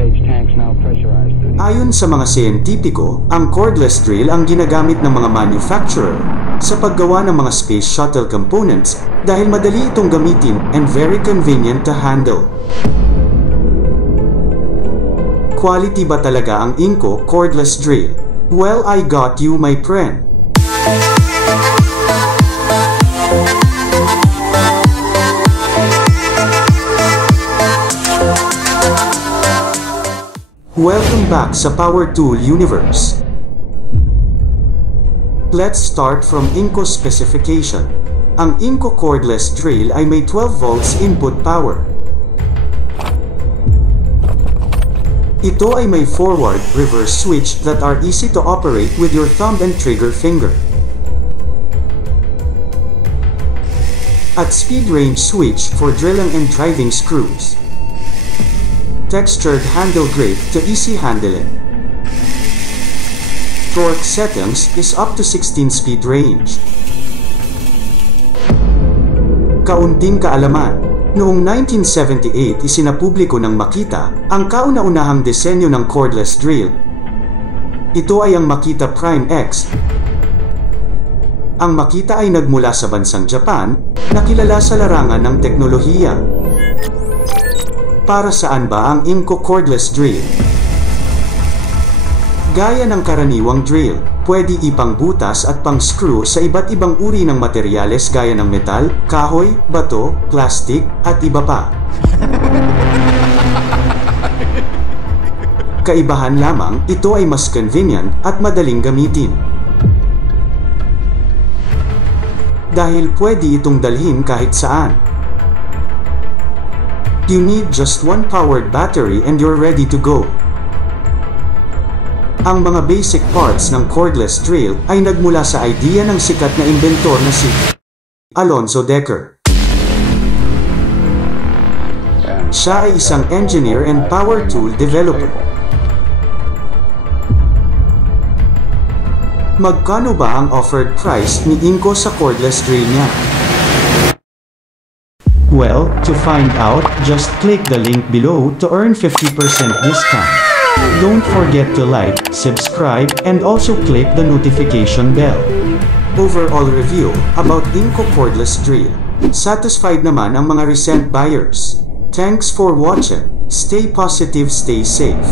stage tanks now pressurized. Ayon sa mga siyentipiko, ang cordless drill ang ginagamit ng mga manufacturer sa paggawa ng mga space shuttle components dahil madali itong gamitin and very convenient to handle. Quality ba talaga ang Ingco cordless drill? Well, I got you, my friend. Welcome back sa Power Tool Universe. Let's start from Ingco specification. Ang Ingco cordless drill ay may 12 volts input power. Ito ay may forward, reverse switch that are easy to operate with your thumb and trigger finger. At speed range switch for drilling and driving screws. Textured handle grip to easy handling. Torque settings is up to 16 speed range. Kaunting kaalaman. Noong 1978 isinapubliko ng Makita ang kauna-unahang disenyo ng cordless drill. Ito ay ang Makita Prime X. Ang Makita ay nagmula sa bansang Japan na kilala sa larangan ng teknolohiya. Para saan ba ang Ingco cordless drill? Gaya ng karaniwang drill, pwede ipangbutas at pang-screw sa iba't ibang uri ng materyales gaya ng metal, kahoy, bato, plastic, at iba pa. Kaibahan lamang, ito ay mas convenient at madaling gamitin. Dahil pwede itong dalhin kahit saan. You need just one powered battery and you're ready to go. Ang mga basic parts ng cordless drill ay nagmula sa idea ng sikat na inventor na si Alonzo Decker. Siya ay isang engineer and power tool developer. Magkano ba ang offered price ni Ingco sa cordless drill niya? Well, to find out, just click the link below to earn 50% discount. Don't forget to like, subscribe, and also click the notification bell. Overall review about Ingco cordless drill. Satisfied naman ang mga recent buyers. Thanks for watching. Stay positive, stay safe.